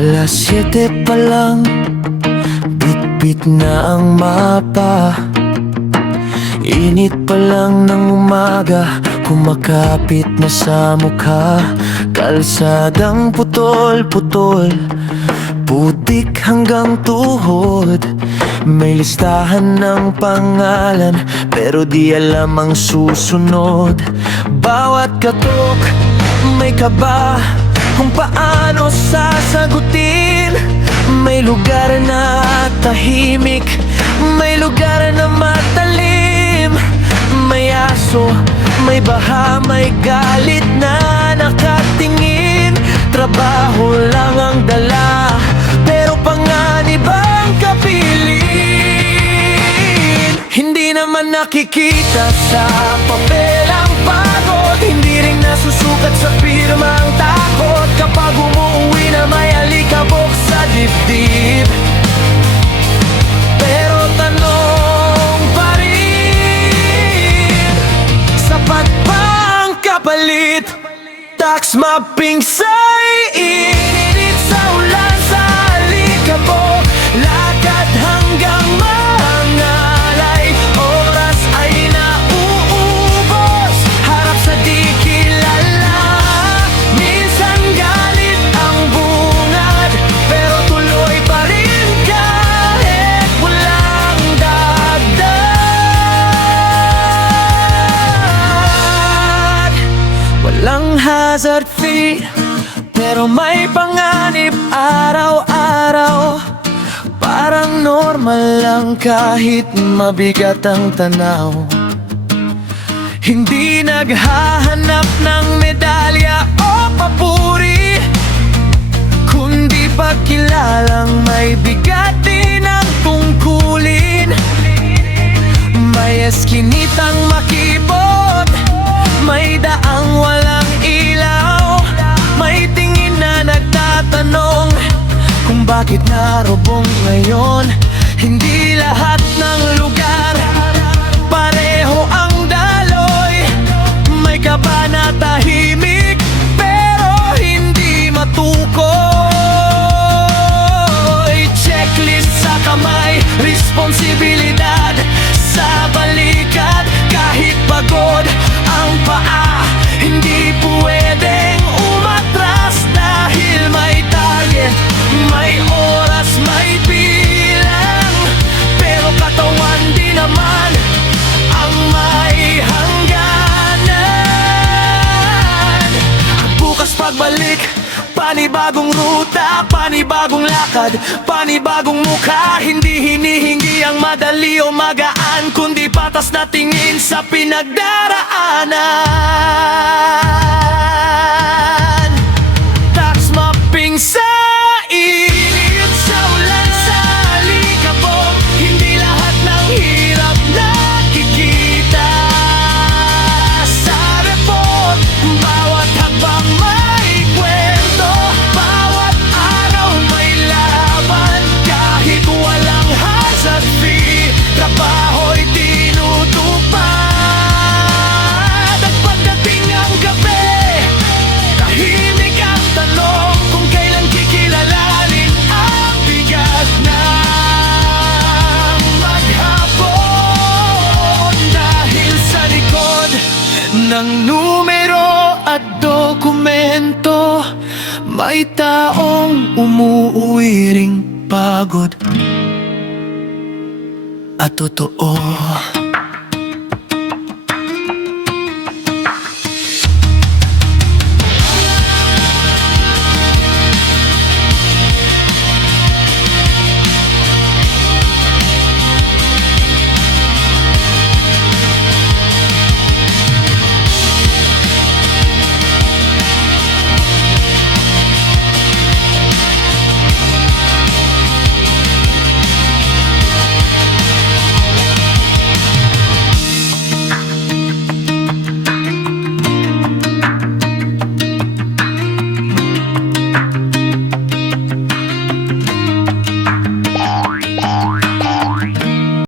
7 pa lang, bitbit na ang mapa. Init pa lang ng umaga, kumakapit na sa mukha. Kalsadang putol-putol, putik hanggang tuhod. May listahan ng pangalan, pero di alam ang susunod. Bawat katok may kaba kung paano sasagutin. May lugar na tahimik, may lugar na matalim. May aso, may baha, may galit na nakatingin. Trabaho lang ang dala, pero panganib ang kapiling. Hindi naman nakikita sa papel ang pagod, hindi rin nasusukat sa pirma ang takot. Kapag umuuwi na may alikabok sa dibdib, pero tanong pa rin, sapat ba ang kapalit? Tax mapping sa iinit, sa ulan, sa alikabok. Lakad hanggang mangalay, oras ay nauubos. Harap sa di kilala, minsan galit ang bungad, pero tuloy pa rin kahit walang dagdag. Walang hazard fee, pero may panganib araw-araw. Parang normal lang kahit mabigat ang tanaw. Hindi naghahanap ng medalya o papuri, kundi pagkilalang may bigat din ang tungkulin. May eskinitang makipot, may daang walang ilaw. May tingin na nagtatanong kung bakit narobong ngayon. Hindi lahat ng lugar pareho ang daloy. May kaba na tahimik, pero hindi matukoy. Checklist sa kamay, responsibilidad sa balikat. Kahit pagod ang paa, hindi pwedeng umatras dahil may target, may oras, may bilang. Pero katawan din naman ang may hangganan. Bukas pagbalik, panibagong ruta, panibagong lakad, panibagong mukha. Hindi hinihingi ang madali o magaan, kundi patas na tingin sa pinagdaraanan. Tax mapping sa init, sa ulan, sa alikabok. Hindi lahat ng hirap nakikita sa report. Bawat hakbang may kwento, bawat araw may laban. Kahit walang hazard fee, trabaho'y tinutupad. At pagdating ang gabi, tahimik ang tanong kung kailan kikilalanin ang bigat ng maghapon. Dahil sa likod ng numero at dokumento, may taong umuuwi ring pagod at totoo.